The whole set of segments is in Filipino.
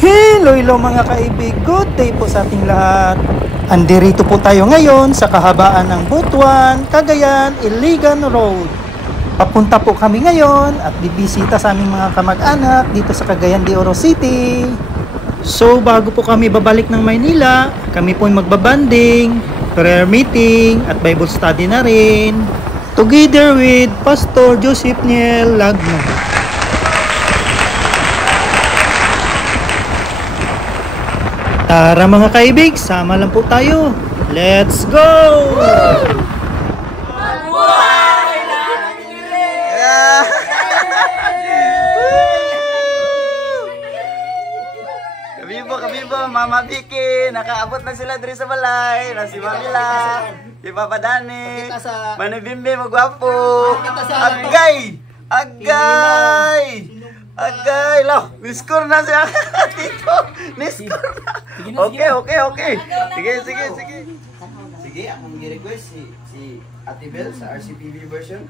Hello mga kaibig, good day po sa ating lahat. Andirito po tayo ngayon sa kahabaan ng Butuan, Cagayan, Iligan Road. Papunta po kami ngayon at bibisita sa aming mga kamag-anak dito sa Cagayan de Oro City. So bago po kami babalik ng Maynila, kami po magbabanding, prayer meeting at Bible study na rin. Together with Pastor Joseph Niel Lagno. Tara mga kaibig, sama lang po tayo. Let's go! Kabibo, Mama Vicky, nakaabot na sila diri sa balay. Na si Mamila, si Papa Dani, Manibimbi, magwapo. Agay! Lo, niscore na siya. Tito, niscore na. Okay. Sige, akong i-request si Ate Bel sa RCPB version.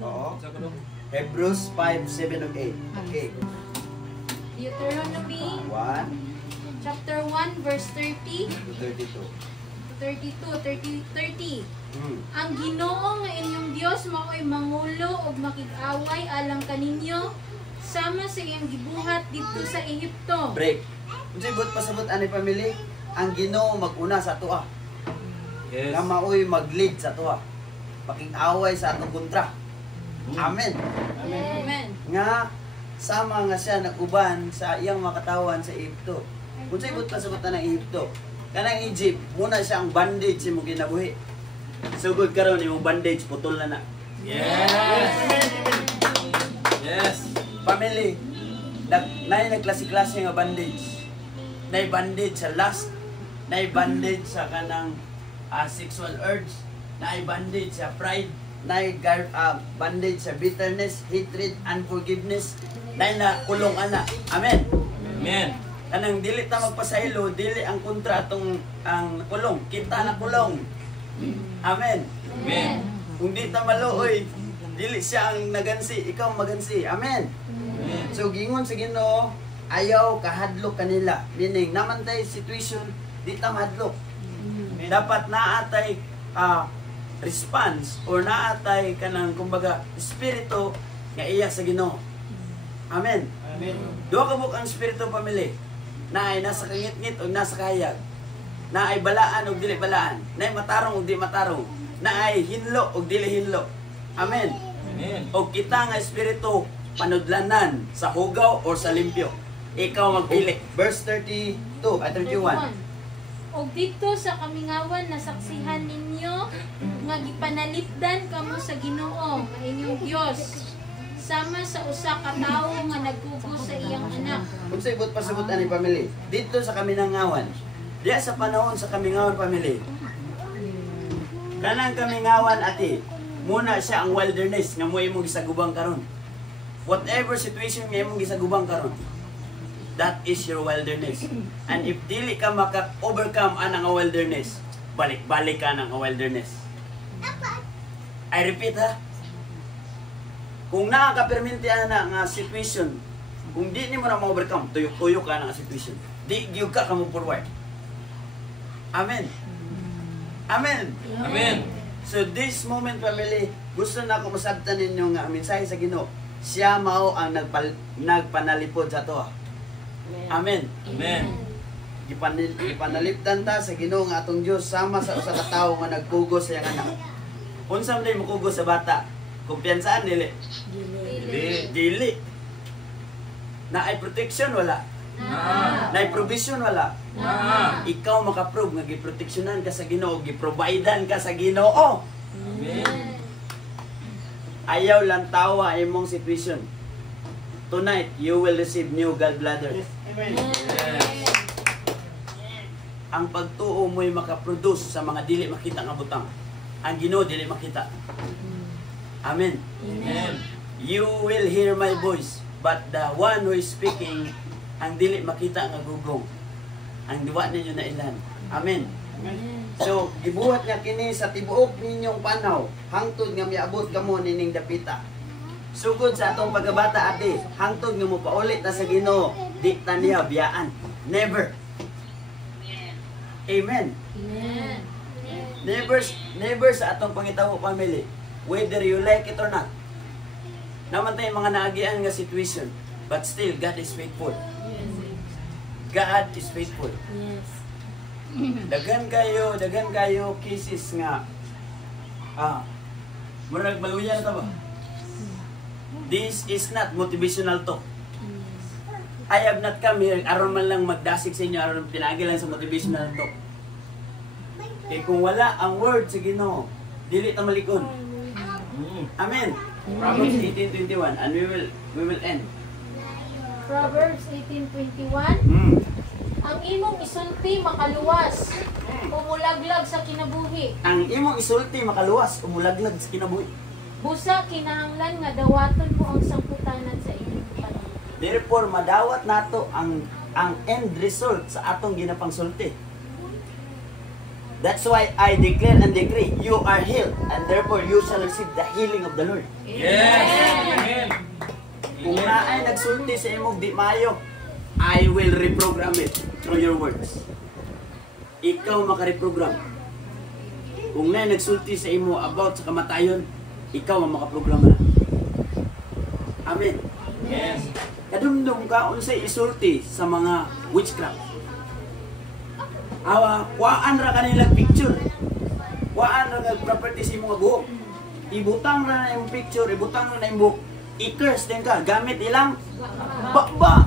Oo. Hebrews 5:7-8. Okay. Deuteronomy 1 chapter 1 verse 30 to 30. Ang Ginoo nga inyong Dios mao'y mangulo og makig-away alang kaninyo sama sa iyang gibuhat didto sa Ehipto. Break. Unsay but pasabot ani family? Ang Ginoo mag-una sa atoa. Yes. Nga mao'y mag-lead sa atoa. Pakig-away sa atong kontra. Amen. Amen. Nga sama nga siya nag-uban sa iyang makatawan sa Ehipto. Unsay but pasabot ng Ehipto? Kanang Egypt, muna siya ang bandage sa imong kinabuhi. Sugod karon imong bandage putol na. Yes. Family, nay nagklase-klase nga bandage. Nay bandage sa lust, nay bandage sa kanang sexual urge, nay bandage sa pride, nay bandage sa bitterness, hatred, unforgiveness, nay na kulong ana. Amen. Amen. Kanang dili ta magpasaylo, dili ang kontra atong ang kulong, kita na kulong. Amen. Amen. Kung di ta maluoy, dili siya ang nagansi, ikaw magansi. Amen. Amen. So gingon sa Ginoo, ayaw kahadlok kanila. Meaning naman tay situation, di ta mahadlok. Dapat naatay response or naatay kanang kumbaga espiritu nga iya sa Ginoo. Amen. Amen. Duha ka bukang espiritu pamili. Naay nasa kangit-ngit o nasa kahayag. Naay balaan o dili balaan. Naay matarong o di matarong. Naay hinlo o dili hinlo. Amen. Amen. O kita nga espiritu panudlanan sa hugaw o sa limpyo. Ikaw magpili. Verse 32 at 31. Og dito sa kamingawan nasaksihan ninyo nga gipanalipdan kamo sa Ginoo nga inyong Dios sama sa usa ka tawo nga nagkugos sa iyang anak. Kung sa ibot pasabot ani family, dito sa kaminangawan, diya sa panahon sa kamingawan family, kanang kamingawan ati, muna siya ang wilderness nga mo imong gisagubang karon. Whatever situation nga imong gisagubang karon, that is your wilderness. And if dili ka maka-overcome anang wilderness, balik-balik ka ng wilderness. I repeat ha, kung nakaka-perminti ana nga situation, kung di nimo na ma-overcome, tuyok-tuyok ka na nga situation. Di gyud ka mo forward. Amen. Amen. Amen. So this moment family, gusto na ako masabtan ninyo nga ang mensahe sa Ginoo. Siya mao ang nagpanalipod sa to. Amen. Amen. Ipanalipdan ta sa Ginoo nga atong Dios sama sa usa ka tawo nga nagkugos sa iyang anak. Unsa man day mukugos sa bata? Kumpiyansaan dili. Dili. Na ay protection wala. Na ay provision wala. Ikaw makaprove nga giproteksyonan ka sa Ginoo, giprovidean ka sa Ginoo. Amen. Ayaw lang tawa imong situation. Tonight, you will receive new gallbladder. Ang pagtuo mo'y makaproduce sa mga dili makita nga butang. Ang Ginoo dili makita. Amen. Amen. You will hear my voice, but the one who is speaking, ang dili makita nga gugong. Ang diwa ninyo na ilan. Amen. So, gibuhat nga kini sa tibuok ninyong panaw, hangtod nga miabot kamo nining dapita. Sugod sa atong pagkabata ate, hangtod nga mo paulit na sa Ginoo, di ta niya biyaan. Never. Amen. Amen. Never sa atong pangitawo family, whether you like it or not. Naman tayo mga naagian nga situation, but still God is faithful. God is faithful. Yes. Dagan kayo cases nga murag maluyan ta ba? This is not motivational talk. I have not come here aron man lang magdasig sa inyo aron pinagi lang sa motivational talk. Eh kung wala ang word sa Ginoo, dili ta malikon. Amen. Proverbs 18:21 and we will end. Proverbs 18:21. Ang imong isulti makaluwas, umulaglag sa kinabuhi. Ang imong isulti makaluwas, umulaglag sa kinabuhi. Busa kinahanglan nga dawaton mo ang sangputanan sa inyong panahon. Therefore, madawat nato ang end result sa atong ginapang sulti. That's why I declare and decree, you are healed, and therefore you shall receive the healing of the Lord. Yes. Amen. Kung naay nagsulti sa imong di maayo, I will reprogram it through your words. Ikaw makareprogram. Kung naay nagsulti sa imo about sa kamatayon, ikaw ang makaprograma na. Amen. Yes. Kadumdum ka unsay isulti sa mga witchcraft. Kuhaan ra kanilang picture. Kuhaan ra kag property sa imong buhok. Ibutang ra na imong picture, ibutang ra na imong buhok. I-curse din ka gamit ilang bakba.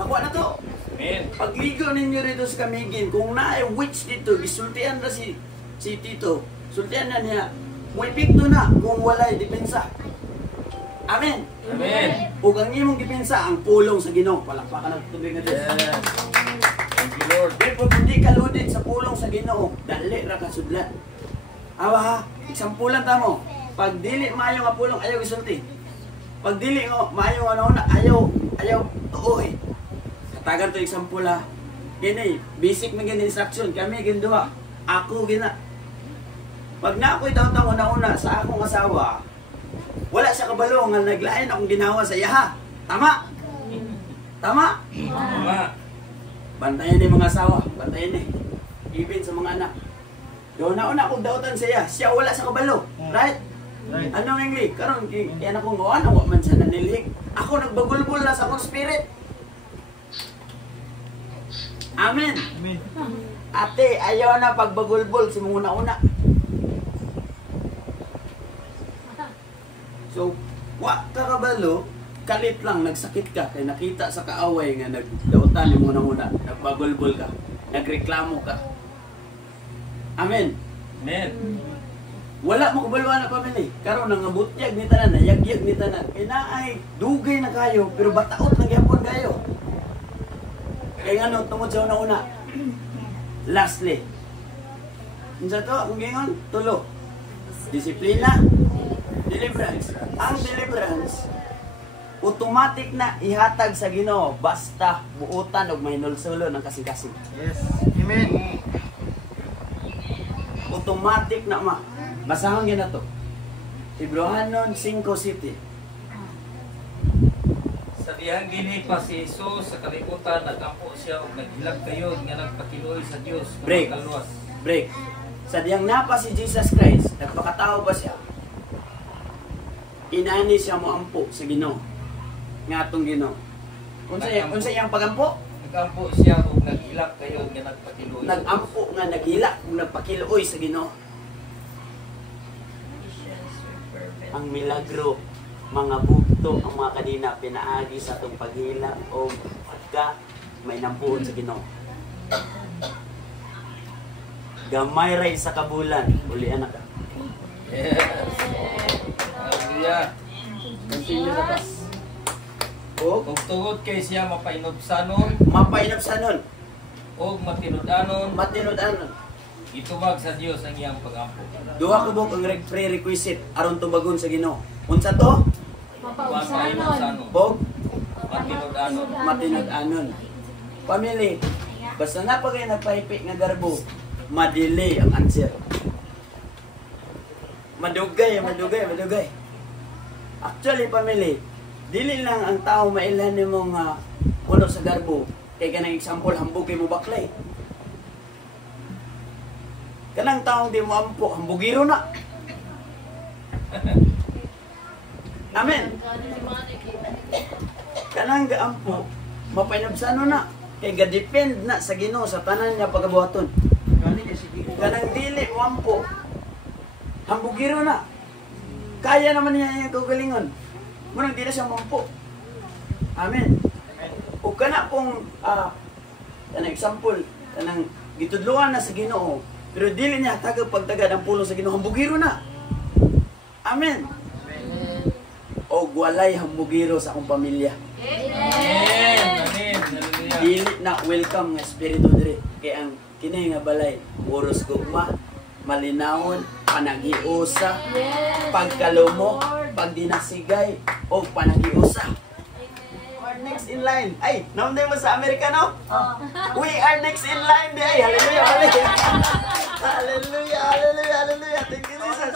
Nakuha na to. Amen. Pagligo ninyo rito sa Kamigin, kung naay witch dito, gisultian ra si Tito. Sultian na niya. May pikto na kung walay depensa. Amen. Amen. Ug ang imong depensa ang pulong sa Ginoo. Palakpakan ang tubig nga Diyos. Yes. Thank you, Lord. Therefore, kung di ka loaded sa pulong sa Ginoo, dali ra ka sudlan. Awa ha, eksampulan ta mo. Pag dili maayo nga pulong, ayaw isulti. Pag dili nga maayo nga nauna, ayaw tuoy. Katagan to eksampula. Gini, basic man gini instruction. Kami ginduha. Ako gina. Pag na ako'y taon una sa akong asawa, wala siya kabalo nga naglain akong ginawa sa iyaha. Tama? Tama? Tama. Bantayan ni mga asawa, bantayan ni. Even sa mga anak. Doon na akong dautan sa iya, siya wala sa kabalo. Right? Ano ang ingli? Karon yan akong gawa, wa man sa nanilig. Ako nagbagulbul na sa akong spirit. Amen. Ate, ayaw na pagbagulbul si mga una-una. So, wa ka kabalo, kalit lang, nagsakit ka, kaya nakita sa kaaway nga nagdautan ni muna-una, nagbagulbul ka, nagreklamo ka. Amen. Amen. Wala mo kabaluan na pamili. Karon nangabutyag ni tanan, nayagyag ni tanan. Ay dugay na kayo, pero bataot na gyapon kayo. Kaya nga tungod sa una-una. Lastly, unsa to, kung gingon, tulo. Disiplina, deliverance. Ang deliverance, automatic na ihatag sa Ginoo basta buutan og mahinulsulo ng kasing-kasing. Yes. Amen. Automatic na ma. Basahon gyud na to. Hebrehanon 5:7. Sa dihang gini pa si Jesus sa kalibutan nagampo siya ug naghilag kayo nga nagpakiluoy sa Dios nga Break. makaluwas. Break. Sa diyang napa si Jesus Christ, nagpakatao ba siya? Inani siya mo ampo sa Ginoo. Nga atong Ginoo. Unsa iyang pagampo? Nagampo siya ug naghilak kayo nga nagpakiluoy. Nagampo nga naghila ug nagpakiluoy sa Ginoo. Ang milagro, mga bugto, ang mga kanina pinaagi sa atong paghila o pagka may nampuon sa Ginoo. Gamay ray sa kabulan, ulian na ka. Yes. Hallelujah. Continue na ka. O, Ug tungod kay siya mapainobsanon mapainapsanon, ug matinud-anon, matinod-anon. itubag sa Dios ang iyang pagampo. Duha ka buk ang prerequisite aron tubagon sa Ginoo. Unsa to? Mapaubsanon. Mapainobsanon, Bog, matinud-anon. matinod-anon. Family, basta na pa kayo nagpahipik nga garbo, madelay ang answer. Madugay. Actually, family, dili lang ang tao mailhan ni mong puno sa garbo. Kaya ganang example, hambog kay mo baklay. Kanang taong di mo ampo, hambugiro na. Amen. Kanang gaampo, mapainabsano na. Kaya ga-depend na sa Ginoo sa tanan niya pagabuhaton. Kanang dili mo ampo, hambugiro na. Kaya naman niya yung kagalingon. Munang di na siya mampo. Amen. O kana pong, kanang example, kanang gitudluan na sa Ginoo, pero dili niya tagag pagtagad ang pulong sa Ginoo, hambugiro na. Amen. O walay hambugiro sa akong pamilya. Amen. Amen. Hallelujah. Dili na welcome nga espiritu diri. Kaya ang kini nga balay, uros gugma, malinawon, panagiusa, pagkalumo, pagdinasigay, o panagiusa. Next in line. Ay, naunday mo sa Amerikano? We are next in line. Ay, hallelujah, hallelujah. Hallelujah, hallelujah, hallelujah. Thank you, Jesus.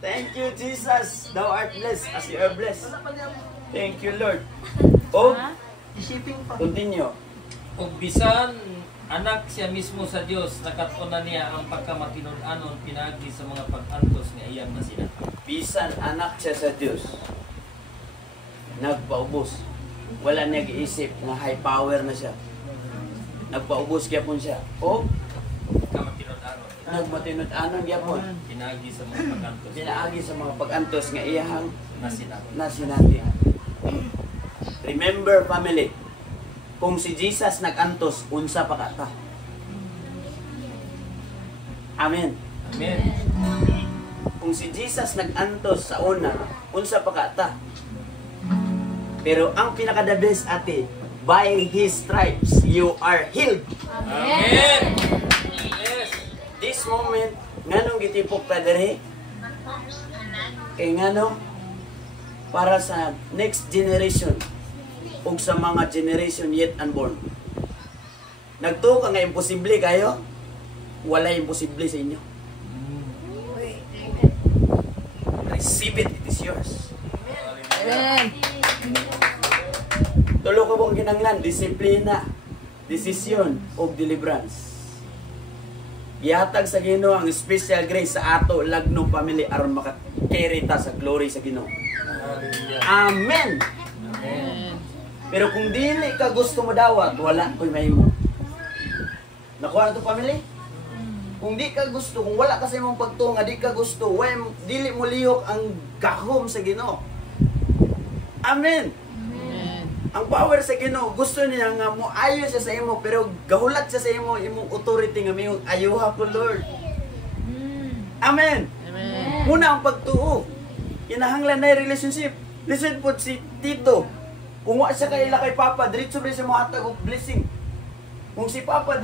Thank you, Jesus. Thou art blessed as you are blessed. Thank you, Lord. O, continue. Ug bisan anak siya mismo sa Dios, nakatuna niya ang pagkamatinud-anon pinagi sa mga pag-antos nga iyang nasina. Bisan anak siya sa Diyos, nagpaubos. Wala niya giisip nga high power na siya. Nagpaubos kaya po siya. O, Pagkamatinud-anon nagmatinud-anon kaya po. pinagi sa mga pag-antos. Pinaagi sa mga pag-antos nga iyahang Nasina. nasinati. Remember, family, kung si Jesus nag-antos, unsa pa kata. Amen. Amen. Kung si Jesus nag-antos sa una, unsa pa kata. Pero ang pinaka-the best ate, by His stripes, you are healed. Amen. Yes. This moment, nganong gitipok ka dere? Kay ngano? Para sa next generation ug sa mga generation yet unborn. Nagtuo ka nga imposible kayo, wala imposible sa inyo. Receive it, it is yours. Amen. Tulo ka bang kinanglan, disiplina, desisyon, o deliverance. Gihatag sa Ginoo ang special grace sa ato lagnong family aron maka-carry ta sa glory sa Ginoo. Hallelujah. Amen. Amen. Pero kung dili ka gusto mo dawat, wala ko'y mahimo. Nakuha na to family? Kung di ka gusto, kung wala ka sa imong pagtunga, di ka gusto, dili mo lihok ang gahom sa Ginoo. Amen. Ang power sa Ginoo, gusto niya nga mo ayo siya sa imo, pero gahulat siya sa imo, imong authority nga mayong ayuha ko, Lord. Amen. Muna ang pagtuo. Kinahanglan na yung relationship. Listen po si Tito. Kung wa siya kaila kay Papa, diretso ba siya mahatag og blessing. Kung si Papa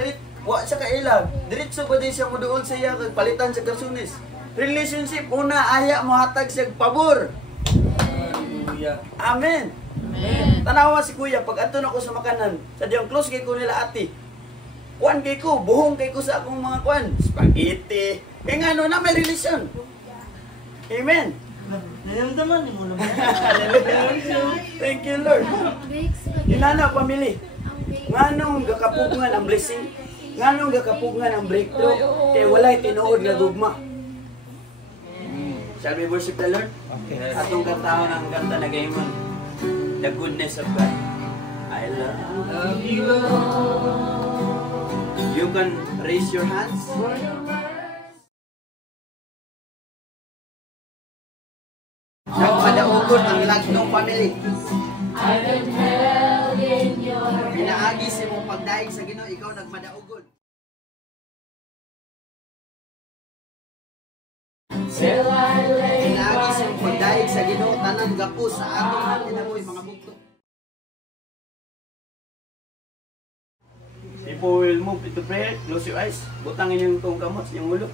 wa siya kaila, diretso ba din siya moduol sa iya kag palitan sa garsones. Relationship una aya mohatag siya pabor. Hallelujah. Amen. Tanawa si Kuya pag adto na ko sa makanan, sa diyang close kay ko nila ati. Kuan kay ko, buhong kay ko sa akong mga kuan, spaghetti. Kay ngano na may relasyon. Amen. Nayamdaman mo naman. Thank you, Lord. Inana, family. Nganong gakapugngan ang blessing? Nganong gakapugngan ang breakthrough? Kaya walay tinuod nga gugma. Shall we worship the Lord? Okay. Atong katawon ang kanta na gayman. The goodness of God. I love you, Lord. You can raise your hands. Nagpadaugon ang lagnong family. Pinaagi sa imong pagdaig sa Ginoo, ikaw nagmadaugon. Pinaagi sa imong pagdaig sa Ginoo, tanan gapo sa atong mga kinabuhi mga bugto. People will move into prayer. Close your eyes. Butangin yung itong kamot sa iyong ulo.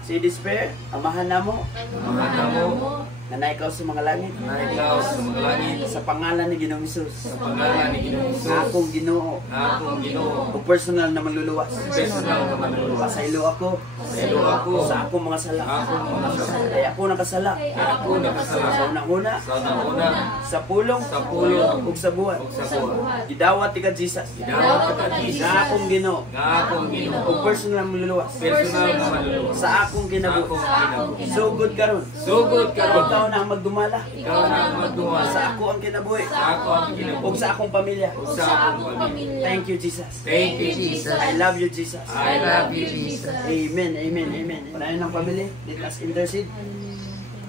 Say this prayer. Amahan na mo. Amahan mo. na naikaw sa mga langit, na ikaw sa mga langit, sa pangalan ni Ginoong Hesus, sa pangalan ni Ginoong Hesus, na akong Ginoo, na akong Ginoo, o personal na manluluwas. personal na manluluwas. Pasaylo ako Sa ilo ako, sa akong mga sala. akong mga sala. Kaya ako nakasala. Ako nakasala Sa unang-una, sa una, sa pulong, sa pulong, ug sa buwan. ug sa buwan. Gidawat ti ka Jesus. Gidawat ka Jesus, Na akong Ginoo, na akong Ginoo, o personal na manluluwas. personal na manluluwas. Sa akong kinabuhi. Akong kinabuhi. Sugod karon. Sugod ka ron. Ikaw na ang magdumala. Ikaw na ang magduwa Sa sa ako ang kinabuhi. ako ang O kinabuhi. sa akong pamilya. Ug sa akong pamilya. Thank you, Jesus. Thank you, Jesus. I love you, Jesus. I love you, Jesus. Amen, amen, amen. Panayon ng pamilya. Let us intercede.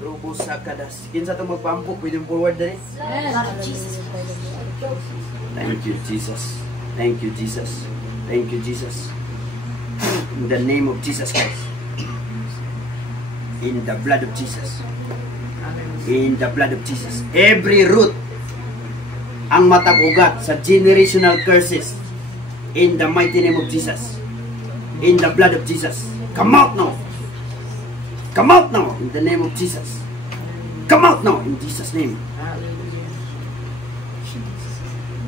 Rubo sa kadas. Kinsa itong magpampo, pwedeng forward na rin. Thank you, Jesus. Thank you, Jesus. Thank you, Jesus. In the name of Jesus Christ. In the blood of Jesus. In the blood of Jesus. Every root ang matag-ugat sa generational curses. In the mighty name of Jesus. In the blood of Jesus. Come out now. Come out now in the name of Jesus. Come out now in Jesus' name.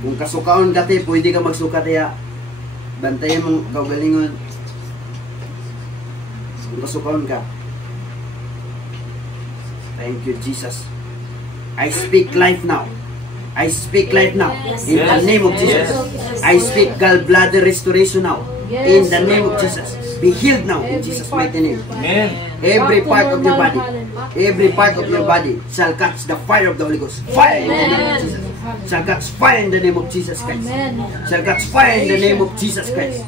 Kung kasukaon dati, pwede ka magsuka kaya bantayan mong kaugalingon. Kung kasukaon ka. Thank you, Jesus. I speak life now. I speak life now. In the name of Jesus. I speak gallbladder restoration now. In the name of Jesus. Be healed now in Jesus' mighty name. Amen. Every part of your body, every part of your body shall catch the fire of the Holy Ghost. Fire in the name of Jesus. Shall catch fire in the name of Jesus Christ. Shall catch fire in the name of Jesus Christ.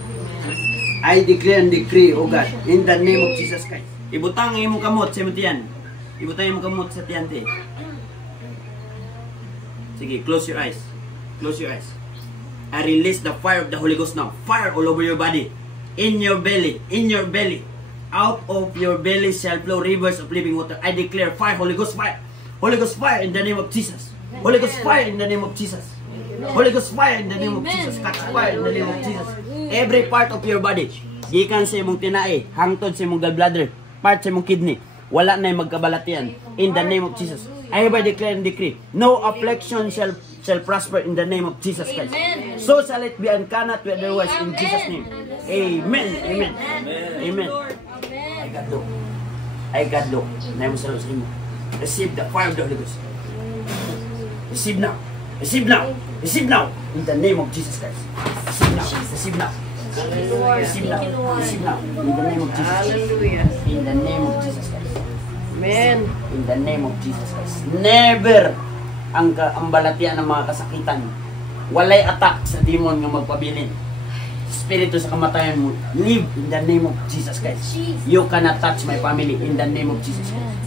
I declare and decree, O God, in the name of Jesus Christ. Ibutang ang imong kamot sa imong tiyan. Ibutang ang imong kamot sa tiyan, te. Sige, close your eyes. Close your eyes. I release the fire of the Holy Ghost now. Fire all over your body. In your belly. In your belly. Out of your belly shall flow rivers of living water. I declare fire, Holy Ghost fire. Holy Ghost fire in the name of Jesus. Holy Ghost fire in the name of Jesus. Holy Ghost fire in the name of Jesus. Catch fire in the name of Jesus. Every part of your body. Gikan sa imong tinae, hangtod sa imong gallbladder, part sa imong kidney. Wala na magkabalatian. In the name of Jesus. I hereby declare and decree, no affliction shall prosper in the name of Jesus Christ. So shall it be and cannot be otherwise in Jesus' name. Amen. Amen. Amen. I got low. I got low. Name sa imo. Receive the fire of the Holy Ghost. Receive now. Receive now. Receive now. In the name of Jesus Christ. Receive now. Receive now. Receive now. Receive now. In the name of Jesus Christ. Hallelujah. In the name of Jesus Christ. Amen. In the name of Jesus Christ. Never ang balatian ng mga kasakitan. Walay attack sa demon nga magpabilin. Espiritu sa kamatayan mo, live in the name of Jesus Christ. You cannot touch my family in the name of Jesus Christ.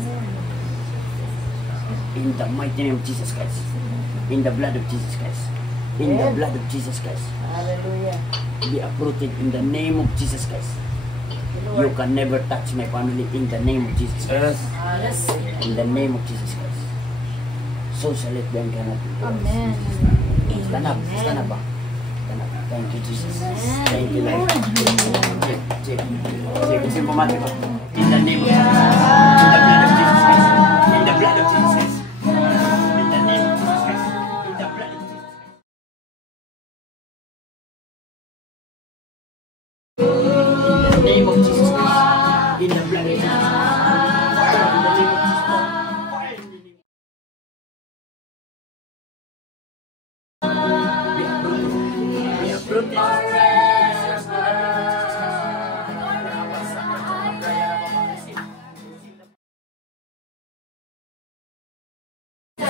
In the mighty name of Jesus Christ. In the blood of Jesus Christ. In the blood of Jesus Christ. Hallelujah. Be uprooted in the name of Jesus Christ. You can never touch my family in the name of Jesus Christ. Yes. In the name of Jesus Christ. So shall it be and cannot be. Amen. Stand up. Stand up. Stand up. Thank you, Jesus. Thank you, Lord. Check. Kasi pumati ko. In the name of Jesus Christ. In the blood of Jesus Christ. In the blood of Jesus Christ. In the name of Jesus Christ. In the blood of Jesus Christ. In the name of Jesus Christ. In the blood of Jesus Christ. Fire in the name of Jesus Christ. Fire in the name of We are protected.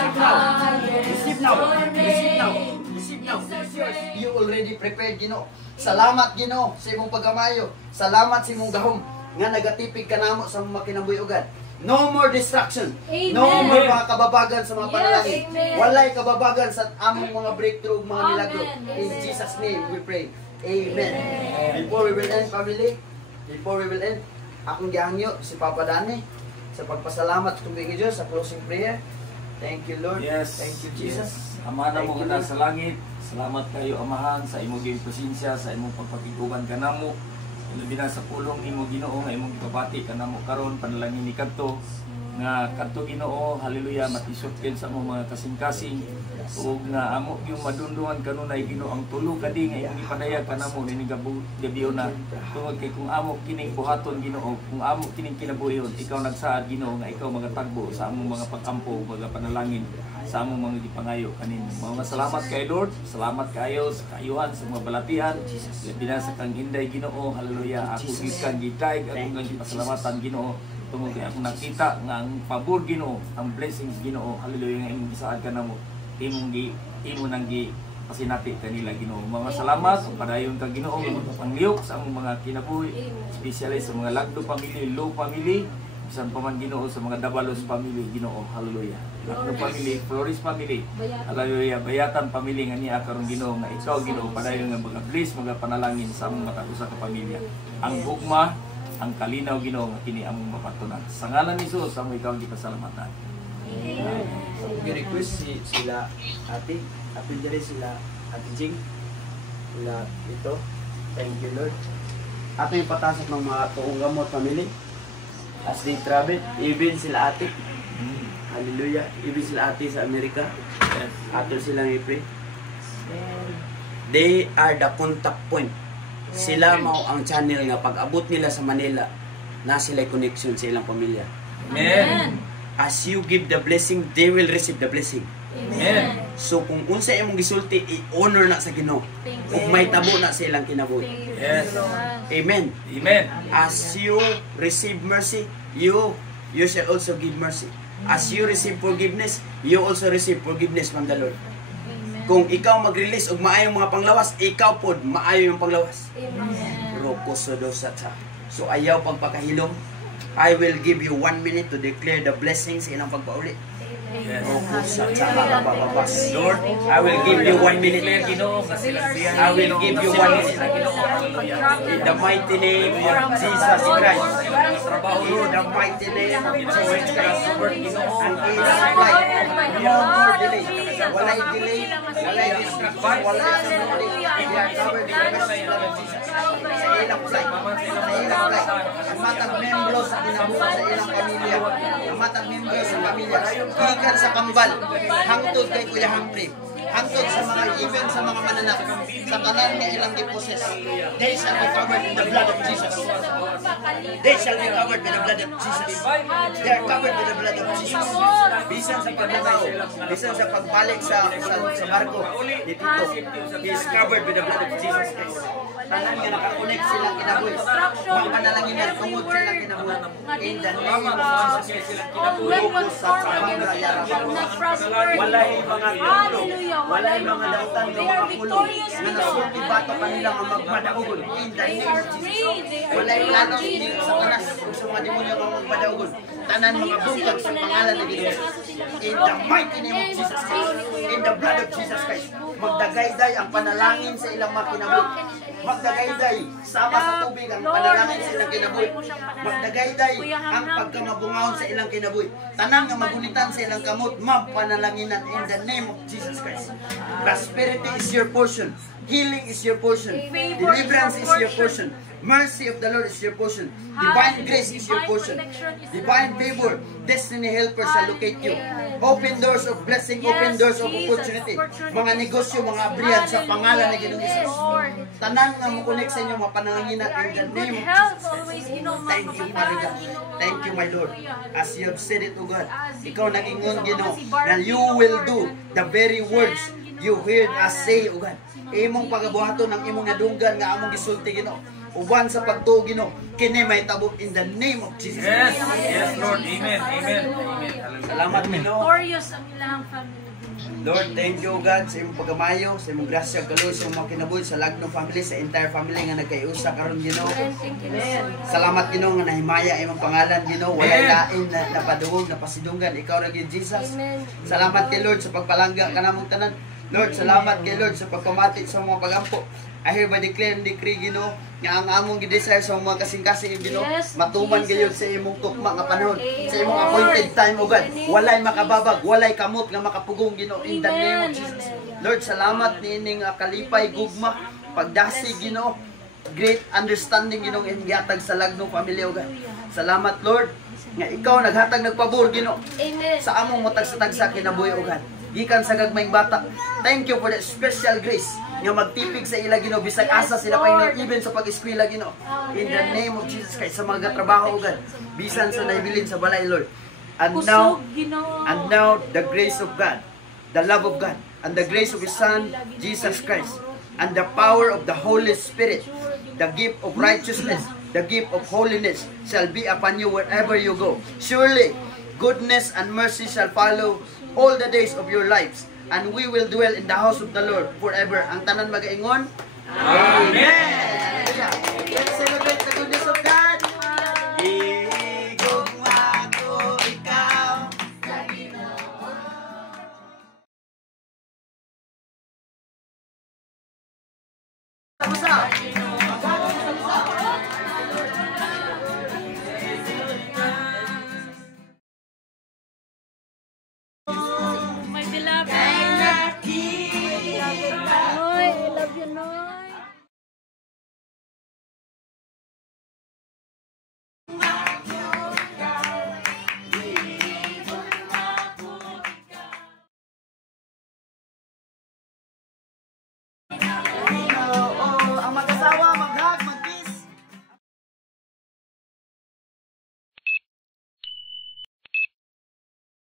Receive now. Receive now. Receive now. You already prepared, Ginoo. Salamat, Ginoo, sa imong pagkamayo. Salamat sa imong gahom nga nagatipig kanamo sa mga kinabuhi-ugan. No more distraction. Amen. No more mga kababagan sa mga panalangin. Amen. Walay kababagan sa among mga breakthrough, mga milagro. Amen. In Jesus' name we pray. Amen. Before we will end, family, before we will end, akong gihangyo si Papa Dani sa pagpasalamat sa tubig Diyos sa closing prayer. Thank you, Lord. Yes. Thank you, Jesus. Ama na Thank mo you, ka Lord. sa langit. Salamat kayo, Amahan, sa imong gayong presensya, sa imong pagpakiguban kanamo. Labi na sa pulong imo Ginoo nga imong gipabati kanamo karon panalangin ni kadto. nga kadto Ginoo, haleluya, matisod ken sa among mga kasing-kasing ug nga amo yung madundungan kanunay Ginoo ang tulo kadi nga imong ipadayag kanamo ni gabion na tungod kay kung amo kining buhaton Ginoo, kung amo kining kinabuhion, ikaw nagsaad Ginoo nga ikaw magatagbo sa among mga pag-ampo, mga panalangin sa among mga gipangayo kanin. Mga salamat kay Lord, salamat kayo sa kayuhan sa mga balatian, labi na sa kang Inday Ginoo, haleluya. Ako gid kang gitayg at kang gipasalamatan Ginoo. Tungod kay ako nakita nga ang pabor Ginoo, ang blessings Ginoo, haleluya nga imong gisaad kanamo. Imo nang gi pasinati kanila Ginoo. Mga salamat padayon kang Ginoo panglihok sa among mga kinabuhi, especially sa mga Lagdo family, Low family, bisan pa man Ginoo sa mga Dabalos family Ginoo, haleluya. Lagdo family, Flores family, haleluya. Bayatan family nga niya karon Ginoo nga ikaw Ginoo padayon nga mga bless, mga panalangin sa among matag usa ka pamilya. Ang gugma, ang kalinaw Ginoo nga kini among mapatunan. Sa ngalan ni Jesus amo ikaw gipasalamatan. I-request sila ate dire sila ate Jing, sila ito. Thank you Lord. Ato yung patasok ng mga tuong gamot family as they travel, even sila ate, hallelujah, even sila ate sa Amerika, ato silang ipre. They are the contact point. Sila mao ang channel nga pag-abot nila sa Manila na sila connection sa ilang pamilya. Amen. As you give the blessing, they will receive the blessing. Amen. So kung unsa imong gisulti, i-honor na sa Ginoo. Ug may tabo na sa ilang kinabuhi. Yes. Amen. Amen. As you receive mercy, you shall also give mercy. As you receive forgiveness, you also receive forgiveness from the Lord. Kung ikaw mag-release og maayong mga panglawas, ikaw pod maayo yung panglawas. So ayaw pagpakahilom. I will give you 1 minute to declare the blessings in ang pagpauli. Yes. Lord, I will give you 1 minute. I will give you 1 minute. In the mighty name of Jesus Christ. In the mighty name of Jesus Christ. And in His life, no more delay. Walay delay, walay distraction, walay sumunod. We are covered in the blood of Jesus. Sa ilang flight, sa ilang flight. Ang matang membro sa kinabuhi sa ilang pamilya. Ang matang membro sa pamilya. Gikan sa kambal, hangtod kay Kuya Humphrey. Hangtod sa mga even sa mga mananak, sa kanan nga ilang giposes. They shall be covered in the blood of Jesus. They shall be covered by the blood of Jesus. They are covered by the blood of Jesus. Bisan sa pagdalaw, bisan sa pagbalik sa barko ni Tito, he is covered by the blood of Jesus Christ. Tanan nga nakakonect silang kinabuhi. Mapanalangin na tungod silang kinabuhi. In the name of Jesus. Walay mga tulo, walay mga dautan ng mga pulo, na nasulti bato kanila ang magpadaugon. In the name of Jesus. Walay plano dito sa tanas, sa mga demonyo ang magpadaugon. Tanan mga bungkag sa pangalan ng Diyos. In the mighty name of Jesus Christ. In the blood of Jesus Christ. Magdagayday ang panalangin sa ilang mga kinabuhi. Magdagayday sama sa tubig ang panalangin sa ilang kinabuhi. Magdagayday ang pagkamabungahon sa ilang kinabuhi. Tanan nga magunitan sa ilang kamot, mapanalaginan in the name of Jesus Christ. Prosperity is your portion. Healing is your portion. Deliverance is your portion. Mercy of the Lord is your portion. Divine grace is your portion. Divine favor, destiny helpers shall locate you. Open doors of blessing, open doors of opportunity. Mga negosyo, mga abrihan sa pangalan ng Ginoong Jesus. Tanan nga mo connect sa inyo mga pananginan in the name of Jesus. Thank you, Father God. Thank you, my Lord. As you have said it, O God, ikaw nag-ingon, Ginoo, na you will do the very words you heard us say, O God. Imong pagabuhaton ng imong nadunggan nga among gisulti, Ginoo. Uban sa pagtuo, Ginoo, kini may tabo in the name of Jesus. Yes, yes, Lord. Amen, amen, amen. Salamat, Ginoo. Glorious ang ilang family. Lord, thank you, God, sa imong pagamayo, sa imong grasya, galoy, sa imong kinabuhi, sa Lagno family, sa entire family nga nagkaiusa karon, Ginoo. Salamat, Ginoo, nga nahimaya imong pangalan, Ginoo. Walay lain na napadungog, napasidunggan. Ikaw ra gyud, Jesus. Salamat kay Lord sa pagpalangga kanamong tanan. Lord, salamat kay Lord sa pagpamati sa mga pagampo. I hereby declare and decree, Ginoo, nga ang among gidesire sa mga kasing-kasing, Ginoo, matuman gayud sa imong tukma nga panahon, sa imong appointed time, O God. Walay makababag, walay kamot nga makapugong, Ginoo, in the name of Jesus. Lord, salamat niining kalipay, gugma, pagdasig, Ginoo, great understanding, Ginoo, ingyatag sa Lagno pamilya, O God. Salamat, Lord, nga ikaw naghatag nagpabor Ginoo Amen. sa among matagsa-tagsa kinabuhi-ugan gikan sa gagmayng bata. Thank you for the special grace nga magtipig sa ila Ginoo bisag asa sila pa even sa pag-eskwela Ginoo. In the name of Jesus Christ sa mga trabaho ugan bisan sa naibilin sa balay Lord. And now, Kusog, Ginoo. and now the grace of God, the love of God, and the grace of His Son, Jesus Christ, and the power of the Holy Spirit, the gift of righteousness, the gift of holiness shall be upon you wherever you go. Surely, goodness and mercy shall follow all the days of your lives, and we will dwell in the house of the Lord forever. Ang tanan magaingon? Amen! Hallelujah! Let's celebrate the goodness of God! Igugma ko ikaw sa Ginoo. Tapos na!